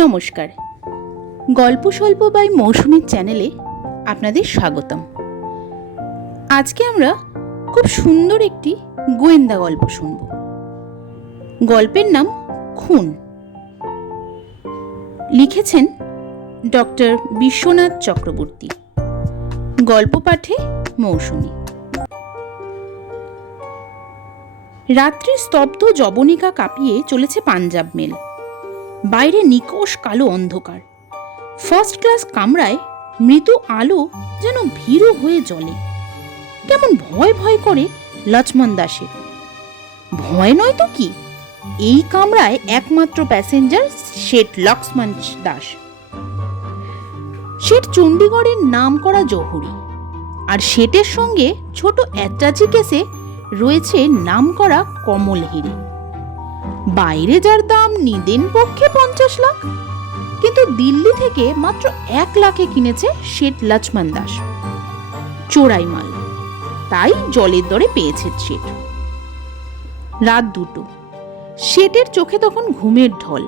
নমস্কার, গল্প স্বল্প বাই মৌসুমীর চ্যানেলে আপনাদের স্বাগতম। আজকে আমরা খুব সুন্দর একটি গোয়েন্দা গল্প শুনব। গল্পের নাম খুন। লিখেছেন ডক্টর বিশ্বনাথ চক্রবর্তী। গল্প পাঠে মৌসুমী। রাত্রি স্তব্ধ জবনিকা কাঁপিয়ে চলেছে পাঞ্জাব মেল। বাইরে নিকষ কালো অন্ধকার। ফার্স্ট ক্লাস কামরায় মৃদু আলো যেন ভীরু হয়ে জ্বলে। কেমন ভয় ভয় করে লক্ষ্মণ দাসের। ভয় নয় তো কি, এই কামরায় একমাত্র প্যাসেঞ্জার শেঠ লক্ষ্মণ দাস। শেঠ চণ্ডীগড়ের নাম করা জহুরি, আর শেঠের সঙ্গে ছোট অ্যাটাচি কেসে রয়েছে নাম করা কমল হিরে। বাইরে যার দাম নিদেন পক্ষে 50 লাখ, কিন্তু দিল্লি থেকে মাত্র 1 লাখে কিনেছে শেঠ লক্ষ্মণ দাস। চোরাই মাল, তাই জলের দরে পেয়েছে শেঠ। রাত 2টো। শেঠের চোখে তখন ঘুমের ঢল।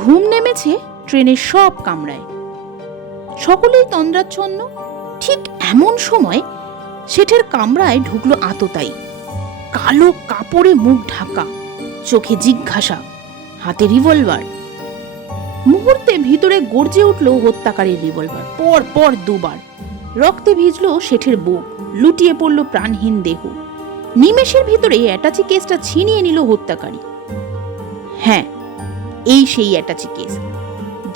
ঘুম নেমেছে ট্রেনের সব কামরায়। সকলেই তন্দ্রাচ্ছন্ন। ঠিক এমন সময় শেঠের কামরায় ঢুকলো আততায়ী। কালো কাপড়ে মুখ ঢাকা, চোখে জিজ্ঞাসা, হাতে রিভলভার। মুহূর্তে ভিতরে গর্জে উঠল হত্যাকারীর রিভলভার। পর পর 2 বার। রক্তে ভিজল শেঠের বুক, লুটিয়ে পড়ল প্রাণহীন দেহ। নিমেষের ভিতরে অ্যাটাচি কেসটা ছিনিয়ে নিল হত্যাকারী। হ্যাঁ, এই সেই অ্যাটাচি কেস,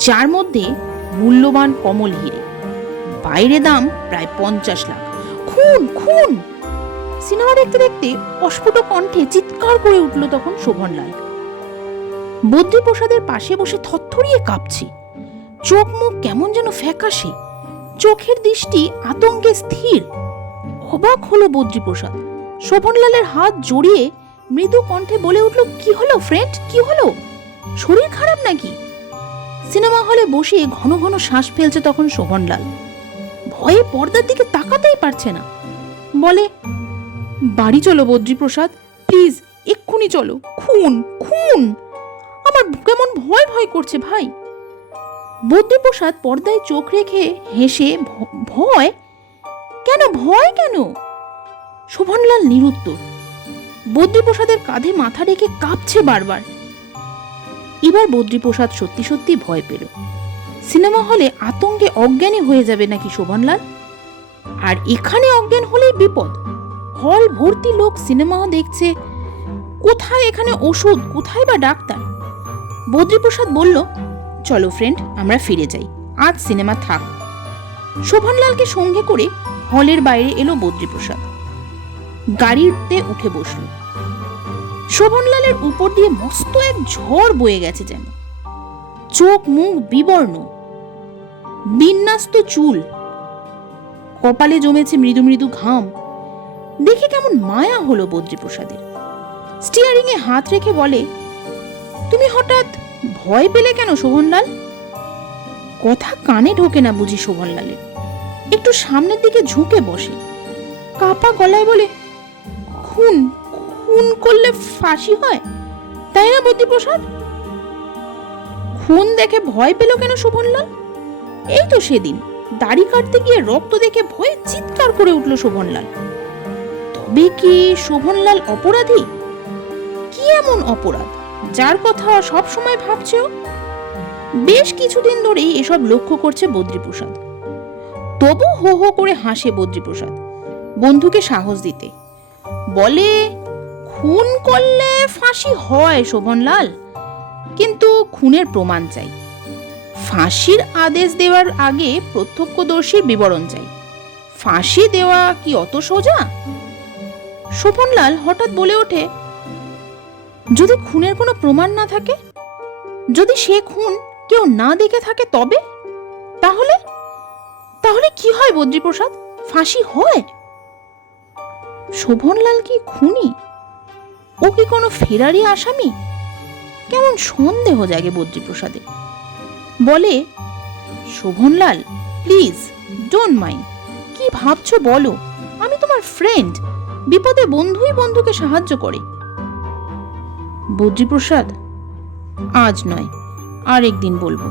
যার মধ্যে মূল্যবান কমল হিরে। বাইরে দাম প্রায় 50 লাখ। খুন খুন! সিনেমা দেখতে দেখতে অস্ফুট কণ্ঠে চিৎকার করে উঠল তখন শোভনলাল। বদ্রীপ্রসাদের পাশে বসে থরথরিয়ে কাঁপছে। চোখ মুখ কেমন যেন ফ্যাকাশে, চোখের দৃষ্টি আতঙ্কে স্থির। অবাক হলো বদ্রীপ্রসাদ। শোভনলালের হাত জড়িয়ে মৃদু কণ্ঠে বলে উঠল, কি হলো ফ্রেন্ড, কি হলো? শরীর খারাপ নাকি? সিনেমা হলে বসে ঘন ঘন শ্বাস ফেলছে তখন শোভনলাল। ভয়ে পর্দার দিকে তাকাতেই পারছে না। বলে, বাড়ি চলো বদ্রীপ্রসাদ, প্লিজ, এক্ষুনি চলো। খুন খুন! আমার কেমন ভয় ভয় করছে ভাই। বদ্রীপ্রসাদ পর্দায় চোখ রেখে হেসে, ভয় কেন, ভয় কেন? শোভনলাল নিরুত্তর। বদ্রীপ্রসাদের কাঁধে মাথা রেখে কাঁপছে বারবার। এবার বদ্রীপ্রসাদ সত্যি সত্যি ভয় পেল। সিনেমা হলে আতঙ্কে অজ্ঞানী হয়ে যাবে নাকি শোভনলাল? আর এখানে অজ্ঞান হলেই বিপদ। হল ভর্তি লোক সিনেমা দেখছে, কোথায় এখানে ওষুধ, কোথায় বা ডাক্তার? বদ্রীপ্রসাদ বলল, চলো ফ্রেন্ড, আমরা ফিরে যাই, আজ সিনেমা থাক। শোভনলালকে সঙ্গে করে হলের বাইরে এলো বদ্রীপ্রসাদ। গাড়িতে উঠে বসল। শোভনলালের উপর দিয়ে মস্ত এক ঝড় বয়ে গেছে যেন। চোখ মুখ বিবর্ণ, বিন্যাস্ত চুল, কপালে জমেছে মৃদু মৃদু ঘাম। দেখে কেমন মায়া হলো বদ্রীপ্রসাদের। স্টিয়ারিং এ হাত রেখে বলে, তুমি হঠাৎ ভয় পেলে কেন শোভনলাল? কথা কানে ঢোকে না বুঝি শোভনলালের। একটু সামনের দিকে ঝুঁকে বসে, কাপা গলায় বলে, খুন খুন করলে ফাঁসি হয়, তাই না বদ্রীপ্রসাদ? খুন দেখে ভয় পেল কেন শোভনলাল? এই তো সেদিন দাড়ি কাটতে গিয়ে রক্ত দেখে ভয়ে চিৎকার করে উঠল শোভনলাল। তবে কি শোভনলাল অপরাধী? কি এমন অপরাধ যার কথা সব সময় ভাবছে? বেশ কিছুদিন ধরেই এসব লক্ষ্য করছে বদ্রীপ্রসাদ। তবু হো হো করে হাসে বদ্রীপ্রসাদ বন্ধুকে সাহস দিতে। বলে, খুন করলে ফাঁসি হয় শোভনলাল, কিন্তু খুনের প্রমাণ চাই। ফাঁসির আদেশ দেওয়ার আগে প্রত্যক্ষদর্শীর বিবরণ চাই। ফাঁসি দেওয়া কি অত সোজা? শোভনলাল হঠাৎ বলে ওঠে, যদি খুনের কোনো প্রমাণ না থাকে, যদি সে খুন কেউ না দেখে থাকে, তবে তাহলে তাহলে কি হয় বদ্রীপ্রসাদ? ফাঁসি হয়? শোভনলাল কি খুনি? ও কি কোনো ফেরারি আসামি? কেমন সন্দেহ জাগে বদ্রীপ্রসাদে। বলে, শোভনলাল, প্লিজ ডোন্ট মাইন্ড। কি ভাবছো বলো, আমি তোমার ফ্রেন্ড। বিপদে বন্ধুই বন্ধুকে সাহায্য করে। বদ্রীপ্রসাদ, আজ নয়, আর একদিন বলবো।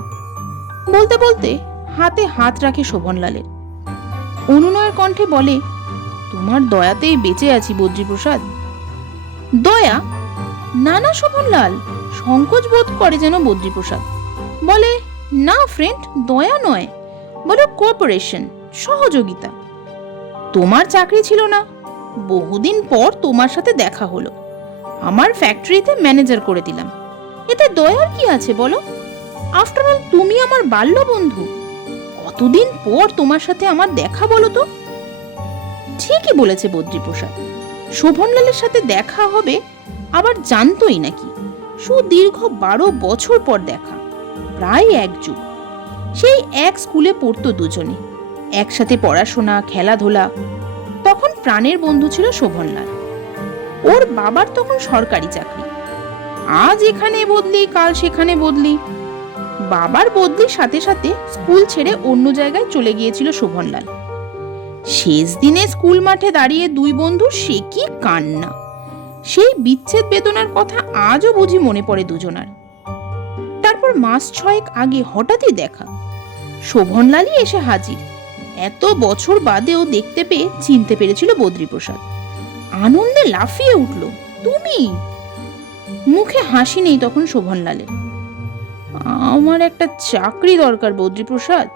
বলতে বলতে হাতে হাত রাখে শোভনলালের। অনুনয়ের কণ্ঠে বলে, তোমার দয়াতেই বেঁচে আছি বদ্রীপ্রসাদ। দয়া? না না শোভনলাল, সংকোচ বোধ করে যেন বদ্রীপ্রসাদ। বলে, না ফ্রেন্ড, দয়া নয়, বলো কোঅপারেশন, সহযোগিতা। তোমার চাকরি ছিল না, বহুদিন পর তোমার সাথে দেখা হলো, আমার ফ্যাক্টরিতে ম্যানেজার করে দিলাম, এতে দয়ার কি আছে বলো? আফটার অল তুমি আমার বাল্য বন্ধু, কতদিন পর তোমার সাথে আমার দেখা বলো তো। ঠিকই বলেছে বদ্রীপ্রসাদ, শোভনলালের সাথে দেখা হবে আবার জানতোই নাকি। সুদীর্ঘ 12 বছর পর দেখা, প্রায় এক যুগ। সেই এক স্কুলে পড়তো দুজনে, একসাথে পড়াশোনা, খেলাধুলা। তখন প্রাণের বন্ধু ছিল শোভনলাল। ওর বাবার তখন সরকারি চাকরি, আজ এখানে বদলি, কাল সেখানে বদলি। বাবার বদলির সাথে সাথে স্কুল ছেড়ে অন্য জায়গায় চলে গিয়েছিল শোভনলাল। শেষ দিনে স্কুল মাঠে দাঁড়িয়ে দুই বন্ধু সে কি কান্না! সেই বিচ্ছেদ বেদনার কথা আজও বুঝি মনে পড়ে দুজনার। তারপর মাস 6 আগে হঠাৎই দেখা, শোভনলালই এসে হাজির। এত বছর বাদেও দেখতে পেয়ে চিনতে পেরেছিল বদ্রীপ্রসাদ। আনন্দে লাফিয়ে উঠল, তুমি! মুখে হাসি নেই তখন শোভনলালের। আমার একটা চাকরি দরকার বদ্রীপ্রসাদ,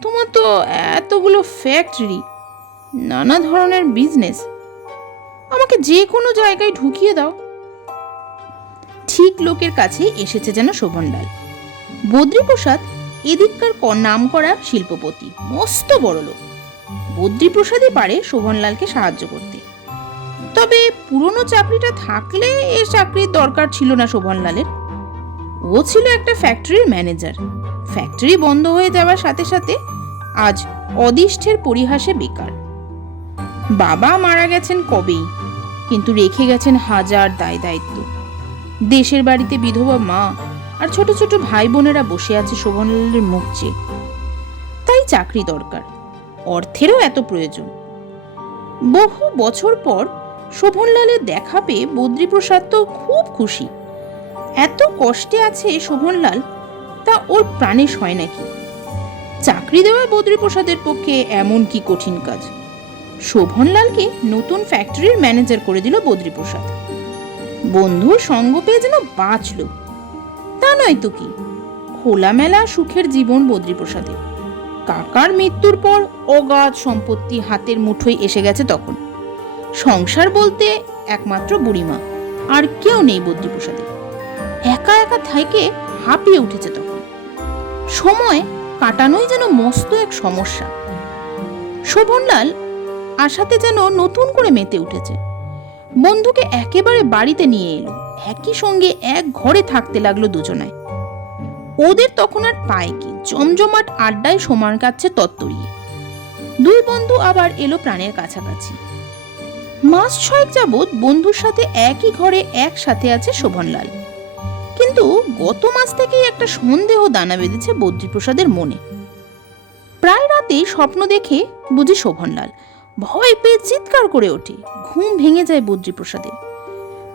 তোমার তো এতগুলো ফ্যাক্টরি, নানা ধরনের বিজনেস, আমাকে যে কোনো জায়গায় ঢুকিয়ে দাও। ঠিক লোকের কাছে এসেছে যেন শোভনলাল। বদ্রীপ্রসাদ এদিককার নাম করা শিল্পপতি, মস্ত বড় লোক। বদ্রীপ্রসাদই পারে শোভনলালকে সাহায্য করতে। তবে পুরনো চাকরিটা থাকলে এ চাকরির দরকার ছিল না শোভনলালের। ও ছিল একটা ফ্যাক্টরির ম্যানেজার। ফ্যাক্টরি বন্ধ হয়ে যাওয়ার সাথে সাথে আজ অদিষ্টের পরিহাসে বেকার। বাবা মারা গেছেন কবেই, কিন্তু রেখে গেছেন হাজার দায় দায়িত্ব। দেশের বাড়িতে বিধবা মা আর ছোট ছোট ভাই বোনেরা বসে আছে শোভনলালের মুখ চেয়ে। তাই চাকরি দরকার, অর্থেরও এত প্রয়োজন। বহু বছর পর শোভনলালের দেখা পেয়ে বদ্রীপ্রসাদ তো খুব খুশি। এত কষ্টে আছে শোভনলাল, তা ওর প্রাণে সয় নাকি? চাকরি দেওয়া বদ্রীপ্রসাদের পক্ষে এমন কি কঠিন কাজ? শোভনলালকে নতুন ফ্যাক্টরির ম্যানেজার করে দিল বদ্রীপ্রসাদ। বন্ধুর সঙ্গ পেয়ে যেন বাঁচল। তা নয় তো কি, খোলামেলা সুখের জীবন বদ্রীপ্রসাদের। কাকার মৃত্যুর পর অগাধ সম্পত্তি হাতের মুঠোয় এসে গেছে তখন। সংসার বলতে একমাত্র বুড়িমা, আর কেউ নেই বদ্রীপ্রসাদের। একা একা থেকে হাঁপিয়ে উঠেছে তখন। সময় কাটানোই যেন মস্ত এক সমস্যা। শোভনলাল আশাতে যেন নতুন করে মেতে উঠেছে। বন্ধুকে একেবারে বাড়িতে নিয়ে এলো, একই সঙ্গে এক ঘরে থাকতে লাগলো দুজনায়। ওদের তখন আর পায় কি, জমজমাট আড্ডায় সময় কাটছে তত্তরিয়ে। দুই বন্ধু আবার এলো প্রাণের কাছাকাছি। মাস 6 যাবৎ বন্ধুর সাথে একই ঘরে একসাথে আছে শোভনলাল। কিন্তু গত মাস থেকেই একটা সন্দেহ দানা বেঁধেছে বদ্রীপ্রসাদের মনে। প্রায় রাতেই স্বপ্ন দেখে বুঝি শোভনলাল, ভয় পেয়ে চিৎকার করে ওঠে। ঘুম ভেঙে যায় বদ্রীপ্রসাদের।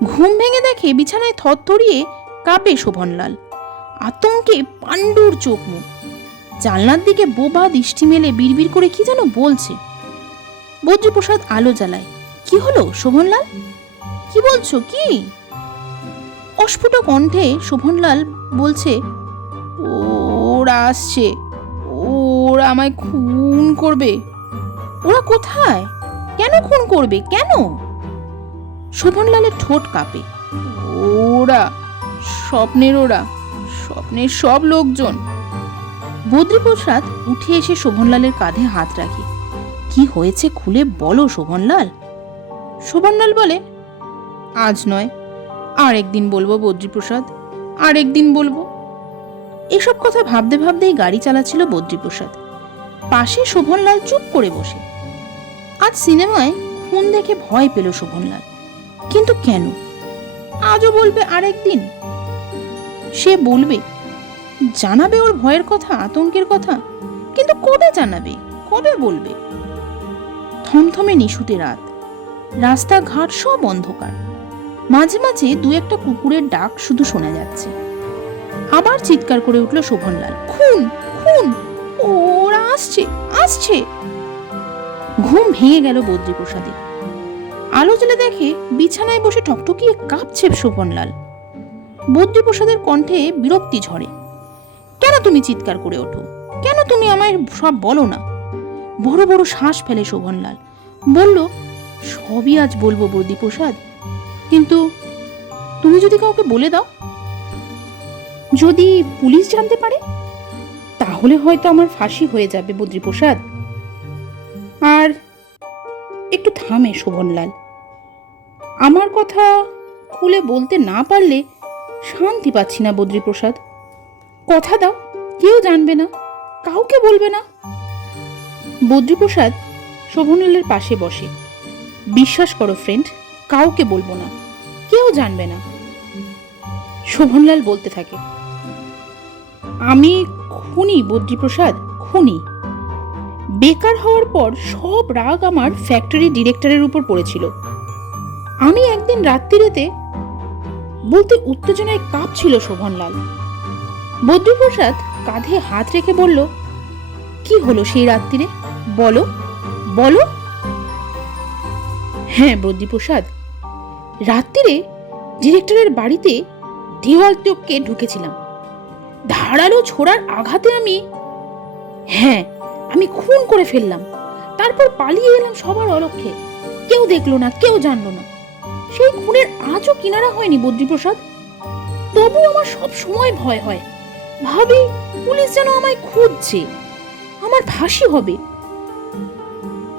ঘুম ভেঙে দেখে বিছানায় থরথরিয়ে কাঁপে শোভনলাল। আতঙ্কে পাণ্ডুর চোখ মুখ। জানলার দিকে বোবা দৃষ্টি মেলে বিড়বিড় করে কি যেন বলছে। বদ্রীপ্রসাদ আলো জ্বালায়। কি হলো শোভনলাল? কি বলছো কি? অস্ফুট কণ্ঠে শোভনলাল বলছে, ওরা আসছে, ওরা আমায় খুন করবে। ওরা কোথায়? কেন খুন করবে? কেন? শোভনলালের ঠোঁট কাঁপে। ওরা স্বপ্নের, ওরা স্বপ্নের সব লোকজন। বদ্রীপ্রসাদ উঠে এসে শোভনলালের কাঁধে হাত রাখে। কি হয়েছে খুলে বলো শোভনলাল। শোভনলাল বলে, আজ নয়, আর একদিন বলবো বদ্রীপ্রসাদ, আর একদিন বলবো। এসব কথা ভাবতে ভাবতেই গাড়ি চালাচ্ছিল বদ্রীপ্রসাদ। পাশে শোভনলাল চুপ করে বসে। আজ সিনেমায় খুন দেখে ভয় পেল শোভনলাল, কিন্তু কেন? আজও বলবে আর একদিন। সে বলবে, জানাবে ওর ভয়ের কথা, আতঙ্কের কথা, কিন্তু কবে জানাবে, কবে বলবে? থমথমে নিশুতে রাত, রাস্তাঘাট সব অন্ধকার। মাঝে মাঝে দু একটা কুকুরের ডাক শুধু শোনা যাচ্ছে। আবার চিৎকার করে উঠল শোভনলাল, খুন খুন, ওরা আসছে আসছে। ঘুম ভেঙে গেল বদ্রীপ্রসাদের। আলো জ্বেলে দেখে বিছানায় বসে টকটকিয়ে কাঁপছে শোভনলাল। বদ্রীপ্রসাদের কণ্ঠে বিরক্তি ঝরে। কেন তুমি চিৎকার করে ওঠো? কেন তুমি আমায় সব বলো না? বড় বড় শ্বাস ফেলে শোভনলাল, বলল, সবই আজ বলবো বদ্রীপ্রসাদ, কিন্তু তুমি যদি কাউকে বলে দাও, যদি পুলিশ জানতে পারে, তাহলে হয়তো আমার ফাঁসি হয়ে যাবে বদ্রীপ্রসাদ। আর একটু থামে শোভনলাল। আমার কথা খুলে বলতে না পারলে শান্তি পাচ্ছি না বদ্রীপ্রসাদ। কথা দাও, কেউ জানবে না, কাউকে বলবে না। বদ্রীপ্রসাদ শোভনলালের পাশে বসে। বিশ্বাস করো ফ্রেন্ড, কাউকে বলবো না, কেউ জানবে না। শোভনলাল বলতে থাকে, আমি খুনি বদ্রীপ্রসাদ, খুনি। বেকার হওয়ার পর সব রাগ আমার ফ্যাক্টরি ডিরেক্টরের উপর পড়েছিল। আমি একদিন রাত্রিরেতে বলতে উত্তেজনায় কাঁপছিল শোভনলাল। বদ্রীপ্রসাদ কাঁধে হাত রেখে বলল, কি হলো সেই রাত্রিরে, বলো বলো। হ্যাঁ বদ্রীপ্রসাদ, রাত্রিরে ডিরেক্টরের বাড়িতে দেওয়াল টপকে ঢুকেছিলাম। ধারালো ছোড়ার আঘাতে আমি খুন করে ফেললাম। তারপর পালিয়ে এলাম সবার অলক্ষ্যে। কেউ দেখলো না, কেউ জানলো না। সেই খুনের আজও কিনারা হয়নি বদ্রীপ্রসাদ। তবু আমার সব সময় ভয় হয়, ভাবি পুলিশ যেন আমায় খুঁজছে, আমার ফাঁসি হবে।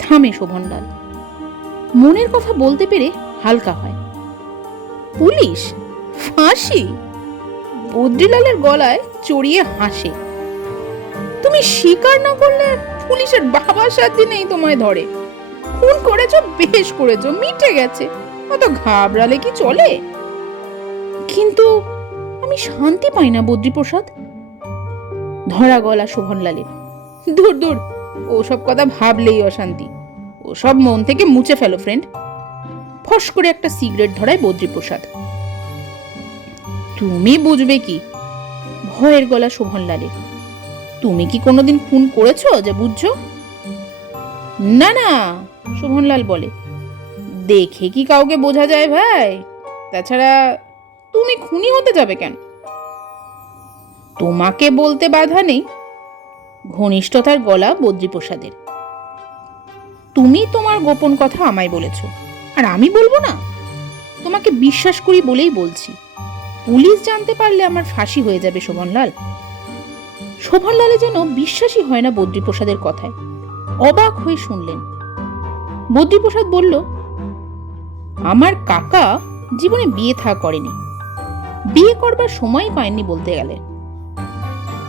থামে শোভনলাল, মনের কথা বলতে পেরে হালকা হয়। পুলিশ, ফাঁসি? বদ্রীলালের গলায় চড়িয়ে হাসে। তুমি স্বীকার না করলে পুলিশের বাবার সাথে নেই তোমায় ধরে। খুন করেছো, বেশ করেছো, মিটে গেছে, অত ঘাবড়ালে কি চলে? কিন্তু আমি শান্তি পাই না বদ্রীপ্রসাদ। ধরা গলা শোভনলালের। দূর দূর, ওসব কথা ভাবলেই অশান্তি। ওসব মন থেকে মুছে ফেলো ফ্রেন্ড। ফস করে একটা সিগারেট ধরায় বদ্রীপ্রসাদ। তুমি বুঝবে কি? ভয়ের গলা শোভনলালের। তুমি কি কোনোদিন খুন করেছো যে বুঝছো? না না, শোভনলাল বলে, দেখে কি কাউকে বোঝা যায় ভাই? তাছাড়া তুমি খুনি হতে যাবে কেন? তোমাকে বলতে বাধা নেই। ঘনিষ্ঠতার গলা বদ্রীপ্রসাদের। তুমি তোমার গোপন কথা আমায় বলেছ, আর আমি বলবো না? তোমাকে বিশ্বাস করি বলেই বলছি। পুলিশ জানতে পারলে আমার ফাঁসি হয়ে যাবে শোভনলাল। শোভনলালে যেন বিশ্বাসই হয় না বদ্রীপ্রসাদের কথায়। অবাক হয়ে শুনলেন। বদ্রীপ্রসাদ বলল, আমার কাকা জীবনে বিয়ে থা করেনি, বিয়ে করবার সময় পায়নি বলতে গেলে।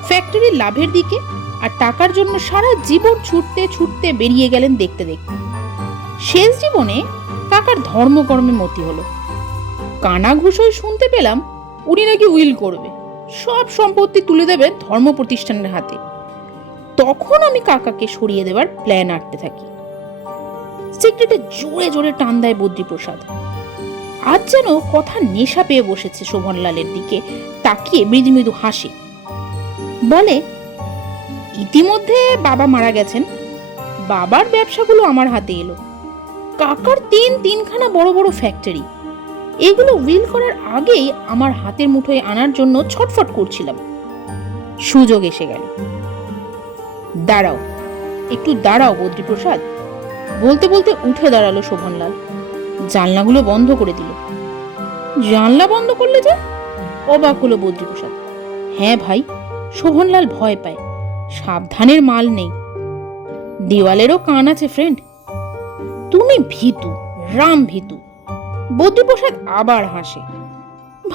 ফ্যাক্টরির লাভের দিকে আর টাকার জন্য সারা জীবন ছুটতে ছুটতে বেরিয়ে গেলেন দেখতে দেখতে। শেষ জীবনে কাকার ধর্মকর্মে মতি হলো। কানা ঘুষোয় শুনতে পেলাম উনি নাকি উইল করবে, সব সম্পত্তি তুলে দেবে ধর্ম প্রতিষ্ঠানের হাতে। তখন আমি কাকাকে সরিয়ে দেবার প্ল্যান আঁটতে থাকি। সিগারেটে জোরে জোরে টান দেয় বদ্রীপ্রসাদ। আজ যেন কথা নেশা পেয়ে বসেছে শোভনলালের দিকে তাকিয়ে মৃদু মৃদু হাসি। বলে, ইতিমধ্যে বাবা মারা গেছেন, বাবার ব্যবসাগুলো আমার হাতে এলো। কাকার তিনখানা বড় বড় ফ্যাক্টরি, এগুলো উইল করার আগেই আমার হাতের মুঠোয় আনার জন্য ছটফট করছিলাম। সুযোগ এসে গেল। দাঁড়াও, একটু দাঁড়াও বদ্রীপ্রসাদ। বলতে বলতে উঠে দাঁড়ালো শোভনলাল। জানলাগুলো বন্ধ করে দিল। জানলা বন্ধ করলে যে? অবাক হলো বদ্রীপ্রসাদ। হ্যাঁ ভাই, শোভনলাল ভয় পায়। সাবধানের মাল নেই। দেওয়ালেরও কান আছে ফ্রেন্ড। তুমি ভীতু, রাম ভীতু। বদ্রীপ্রসাদ আবার হাসে।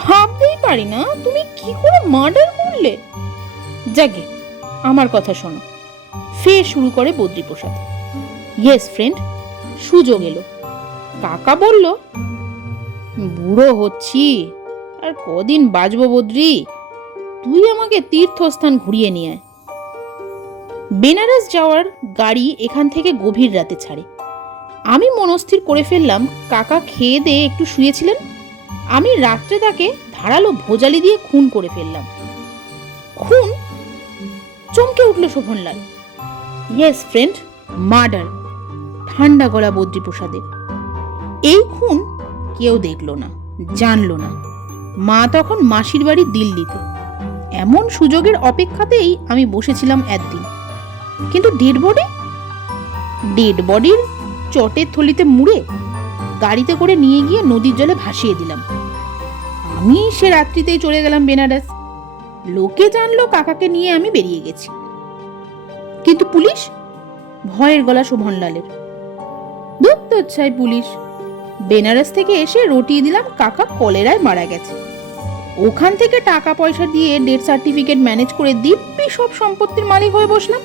ভাবতেই পারি না তুমি কি করে মার্ডার করলে। যাকে, আমার কথা শোনো। ফের শুরু করে বদ্রীপ্রসাদ। ইয়েস ফ্রেন্ড, সুযোগ এলো। কাকা বলল, বুড়ো হচ্ছি, আর কদিন বাঁচবো বদ্রী, তুই আমাকে তীর্থস্থান ঘুরিয়ে নিয়ে আয়। বেনারস যাওয়ার গাড়ি এখান থেকে গভীর রাতে ছাড়ে। আমি মনস্থির করে ফেললাম, কাকা খেয়ে দিয়ে একটু শুয়েছিলেন, আমি রাত্রে তাকে ধারালো ভোজালি দিয়ে খুন করে ফেললাম। চমকে উঠল শোভনলাল। Yes friend, murder. ঠান্ডা গলা বদ্রীপ্রসাদের। এই খুন কেউ দেখলো না, জানলো না। মা তখন মাসির বাড়ি দিল্লিতে। এমন সুযোগের অপেক্ষাতেই আমি বসেছিলাম একদিন। কিন্তু ডেড বডির চটের থলিতে মুড়ে গাড়িতে করে নিয়ে গিয়ে নদীর জলে ভাসিয়ে দিলাম। আমি সে রাত্রিতেই চলে গেলাম বেনারস। লোকে জানলো কাকাকে নিয়ে আমি বেরিয়ে গেছি। কিন্তু পুলিশ? ভয়ের গলা শোভনলালের। দুঃখচ্ছাই পুলিশ। বেনারস থেকে এসে রটিয়ে দিলাম কাকা কলেরায় মারা গেছে। ওখান থেকে টাকা পয়সা দিয়ে ডেথ সার্টিফিকেট ম্যানেজ করে দিব্যি সব সম্পত্তির মালিক হয়ে বসলাম।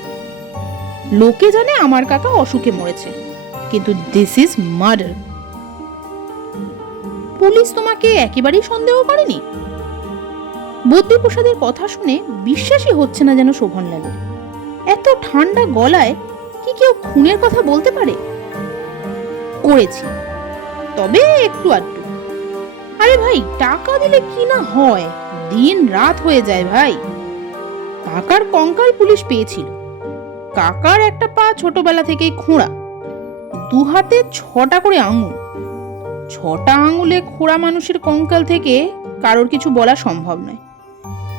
লোকে জানে আমার কাকা অসুখে মরেছে, কিন্তু দিস ইজ মার্ডার। পুলিশ তোমাকে একেবারেই সন্দেহ করেনি? বদ্রীপ্রসাদের কথা শুনে বিশ্বাসই হচ্ছে না যেন শোভনলালের। এত ঠান্ডা গলায় কি কেউ খুনের কথা বলতে পারে? করেছি, তবে একটু আধটু। আরে ভাই, টাকা দিলে কি না হয়, দিন রাত হয়ে যায় ভাই। কাকার কঙ্কাল পুলিশ পেয়েছিল। কাকার একটা পা ছোটবেলা থেকেই খোঁড়া, 2 হাতে 6টা করে আঙুল। 6টা আঙুলে খোঁড়া মানুষের কঙ্কাল থেকে কারোর কিছু বলা সম্ভব নয়।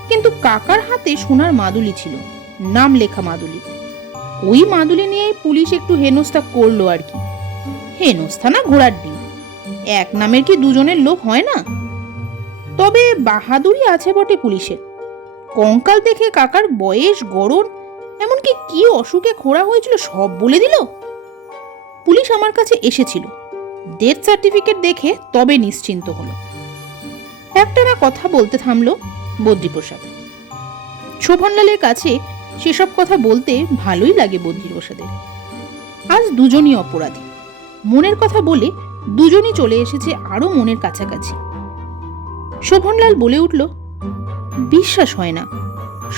কিন্তু কাকার হাতে সোনার মাদুলি ছিল, নাম লেখা মাদুলি। ওই মাদুলি নিয়েই পুলিশ একটু হেনস্থা করলো আর কি। হেনস্থা না ঘোড়ার ডিম, এক নামের কি দুজনের লোক হয় না? তবে বাহাদুরি আছে বটে পুলিশের। কঙ্কাল দেখে কাকার বয়স, গড়ন, এমনকি কি অসুখে খোঁড়া হয়েছিল সব বলে দিল। পুলিশ আমার কাছে এসেছিল, ডেথ সার্টিফিকেট দেখে তবে নিশ্চিন্ত হলো। একটানা কথা বলতে থামলো বদ্রীপ্রসাদ। শোভনলালের কাছে সেসব কথা বলতে ভালোই লাগে বদ্রীপ্রসাদের। আজ দুজনই অপরাধী। মনের কথা বলে দুজনই চলে এসেছে আরো মনের কাছাকাছি। শোভনলাল বলে উঠল, বিশ্বাস হয় না,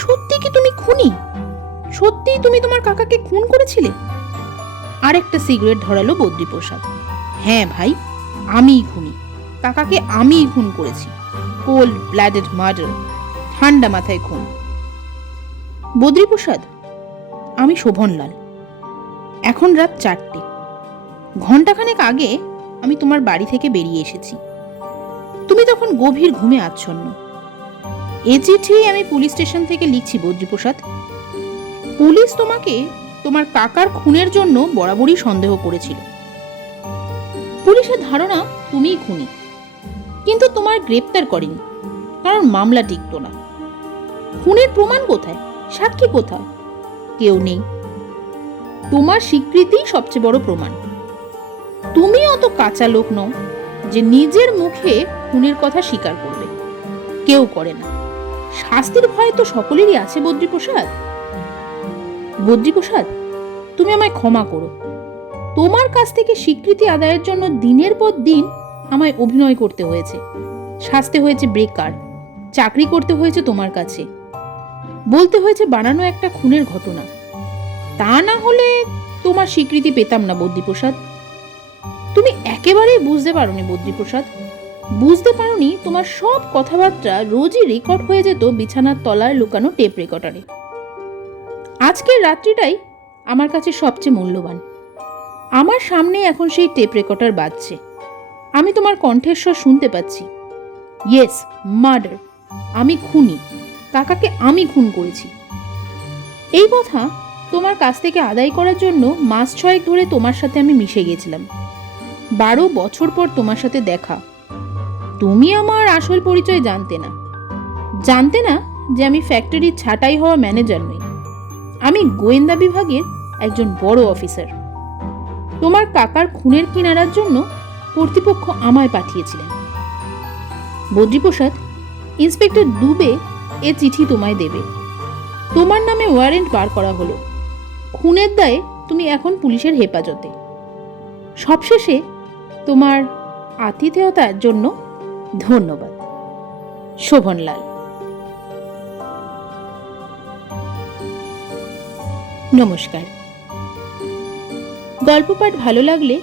সত্যি কি তুমি খুনি? সত্যি তুমি তোমার কাকাকে খুন করেছিলে? আরেকটা সিগারেট ধরালো বদ্রীপ্রসাদ। হ্যাঁ ভাই, আমিই খুনি। কাকাকে আমিই খুন করেছি। কোল্ড ব্লাডেড মার্ডার, ঠান্ডা মাথায় খুন। বদ্রীপ্রসাদ, আমি শোভনলাল। এখন রাত 4টে। ঘন্টাখানেক আগে আমি তোমার বাড়ি থেকে বেরিয়ে এসেছি। তুমি তখন গভীর ঘুমে আচ্ছন্ন। এ চিঠি আমি পুলিশ স্টেশন থেকে লিখছি বদ্রীপ্রসাদ। পুলিশ তোমাকে তোমার কাকার খুনের জন্য বরাবরই সন্দেহ করেছিল। পুলিশের ধারণা তুমিই খুনি, কিন্তু তোমার গ্রেপ্তার করেনি, কারণ মামলা টিকত না। খুনের প্রমাণ কোথায়? সাক্ষী কোথায়? কেউ নেই। তোমার স্বীকৃতি সবচেয়ে বড় প্রমাণ। তুমি অত কাঁচা লোক নও যে নিজের মুখে খুনের কথা স্বীকার করবে। কেউ করে না। শাস্তির ভয় তো সকলেরই আছে বদ্রীপ্রসাদ। বদ্রীপ্রসাদ, তুমি আমায় ক্ষমা করো। তোমার কাছ থেকে স্বীকৃতি আদায়ের জন্য দিনের পর দিন আমায় অভিনয় করতে হয়েছে, সাজতে হয়েছে বেকার, চাকরি করতে হয়েছে তোমার কাছে, বলতে হয়েছে বানানো একটা খুনের ঘটনা। তা না হলে তোমার স্বীকৃতি পেতাম না বদ্রীপ্রসাদ। তুমি একেবারেই বুঝতে পারোনি বদ্রীপ্রসাদ। বুঝতে পারোনি তোমার সব কথাবার্তা রোজই রেকর্ড হয়ে যেত বিছানার তলায় লুকানো টেপ রেকর্ডারে। আজকের রাত্রিটাই আমার কাছে সবচেয়ে মূল্যবান। আমার সামনে এখন সেই টেপ রেকর্ডার বাজছে। আমি তোমার কণ্ঠস্বর শুনতে পাচ্ছি। Yes, murder. আমি খুনি। কাকাকে আমি খুন করেছি। এই কথা তোমার কাছ থেকে আদায় করার জন্য মাস 6 ধরে তোমার সাথে আমি মিশে গেছিলাম। 12 বছর পর তোমার সাথে দেখা। তুমি আমার আসল পরিচয় জানতে না। জানতে না যে আমি ফ্যাক্টরির ছাঁটাই হওয়া ম্যানেজার নই। আমি গোয়েন্দা বিভাগের একজন বড় অফিসার। তোমার কাকার খুনের কিনারার জন্য কর্তৃপক্ষ আমায় পাঠিয়েছিলেন। বদ্রীপ্রসাদ, ইন্সপেক্টর দুবে এ চিঠি তোমায় দেবে। তোমার নামে ওয়ারেন্ট বার করা হলো। খুনের দায়ে তুমি এখন পুলিশের হেফাজতে। সবশেষে তোমার আতিথেয়তার জন্য ধন্যবাদ। শোভনলাল। নমস্কার। গল্প পাঠ ভালো লাগলে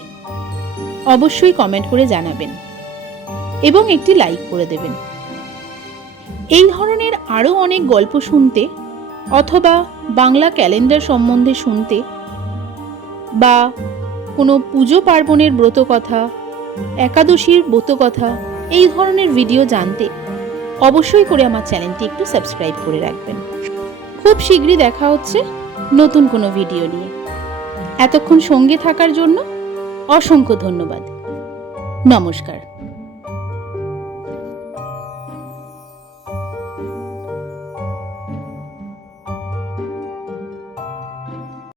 অবশ্যই কমেন্ট করে জানাবেন এবং একটি লাইক করে দেবেন। এই ধরনের আরও অনেক গল্প শুনতে অথবা বাংলা ক্যালেন্ডার সম্বন্ধে শুনতে বা কোনো পুজো পার্বণের ব্রতকথা, একাদশীর ব্রতকথা এই ধরনের ভিডিও জানতে অবশ্যই করে আমার চ্যানেলটি একটু সাবস্ক্রাইব করে রাখবেন। খুব শীঘ্রই দেখা হচ্ছে নতুন কোনো ভিডিও নিয়ে। এতক্ষণ সঙ্গে থাকার জন্য অসংখ্য ধন্যবাদ। নমস্কার।